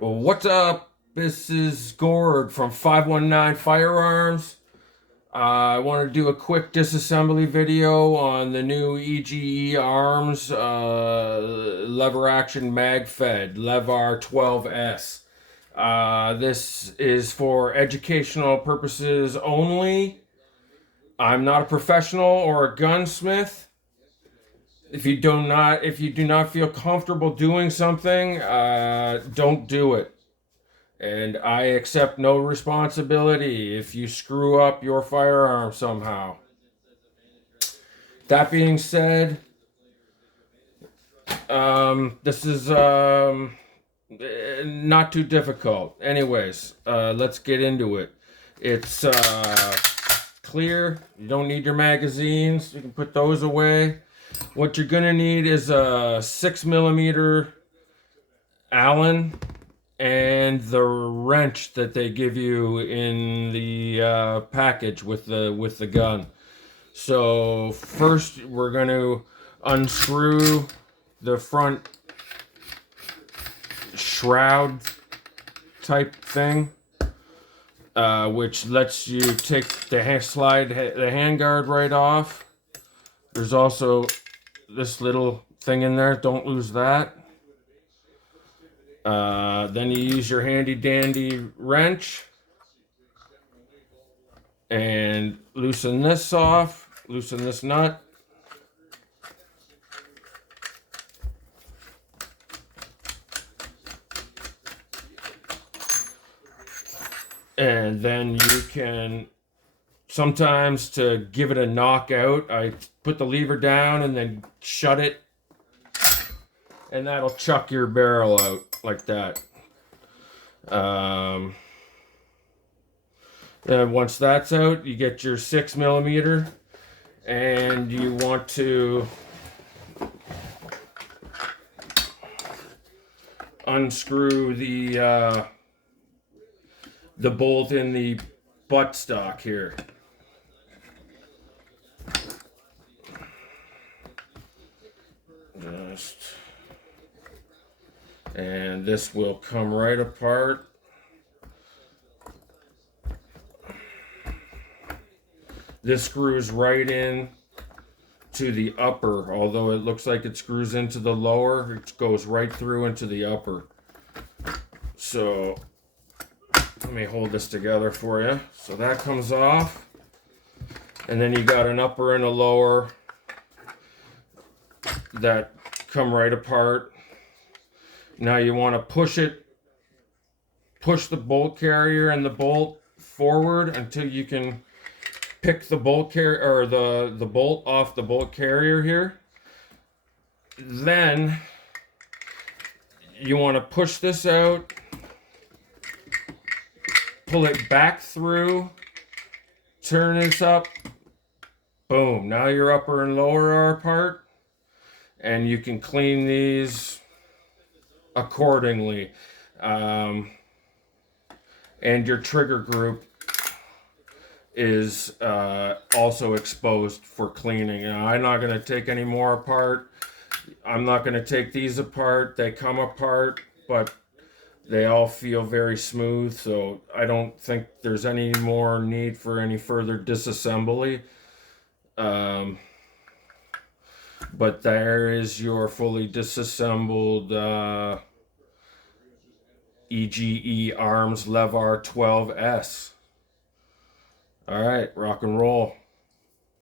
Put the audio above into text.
Well, what's up? This is Gord from 519 Firearms. I want to do a quick disassembly video on the new EGE ARMS lever action mag fed LEVAR 12S. This is for educational purposes only. I'm not a professional or a gunsmith. If you do not feel comfortable doing something, don't do it. And I accept no responsibility if you screw up your firearm somehow. That being said, this is not too difficult. Anyways, let's get into it. It's clear. You don't need your magazines. You can put those away. What you're gonna need is a 6mm Allen and the wrench that they give you in the package with the gun. So first we're going to unscrew the front shroud type thing, which lets you take the slide the handguard right off. There's also this little thing in there. Don't lose that. Then you use your handy dandy wrench and loosen this off, loosen this nut. And then you can, sometimes to give it a knockout, I put the lever down and then shut it, and that'll chuck your barrel out like that. And once that's out, you get your 6mm, and you want to unscrew the bolt in the buttstock here. And this will come right apart. This screws right in to the upper, although it looks like it screws into the lower, it goes right through into the upper. So let me hold this together for you. So that comes off, and then you got an upper and a lower that come right apart. Now you want to push the bolt carrier and the bolt forward until you can pick the bolt carrier or the bolt off the bolt carrier here. Then you want to push this out, pull it back through, turn this up, boom. Now your upper and lower are apart, and you can clean these accordingly. And your trigger group is also exposed for cleaning. I'm not going to take any more apart. I'm not going to take these apart. They come apart, but they all feel very smooth, so I don't think there's any more need for any further disassembly. But there is your fully disassembled EGE ARMS LEVAR 12S. All right, rock and roll.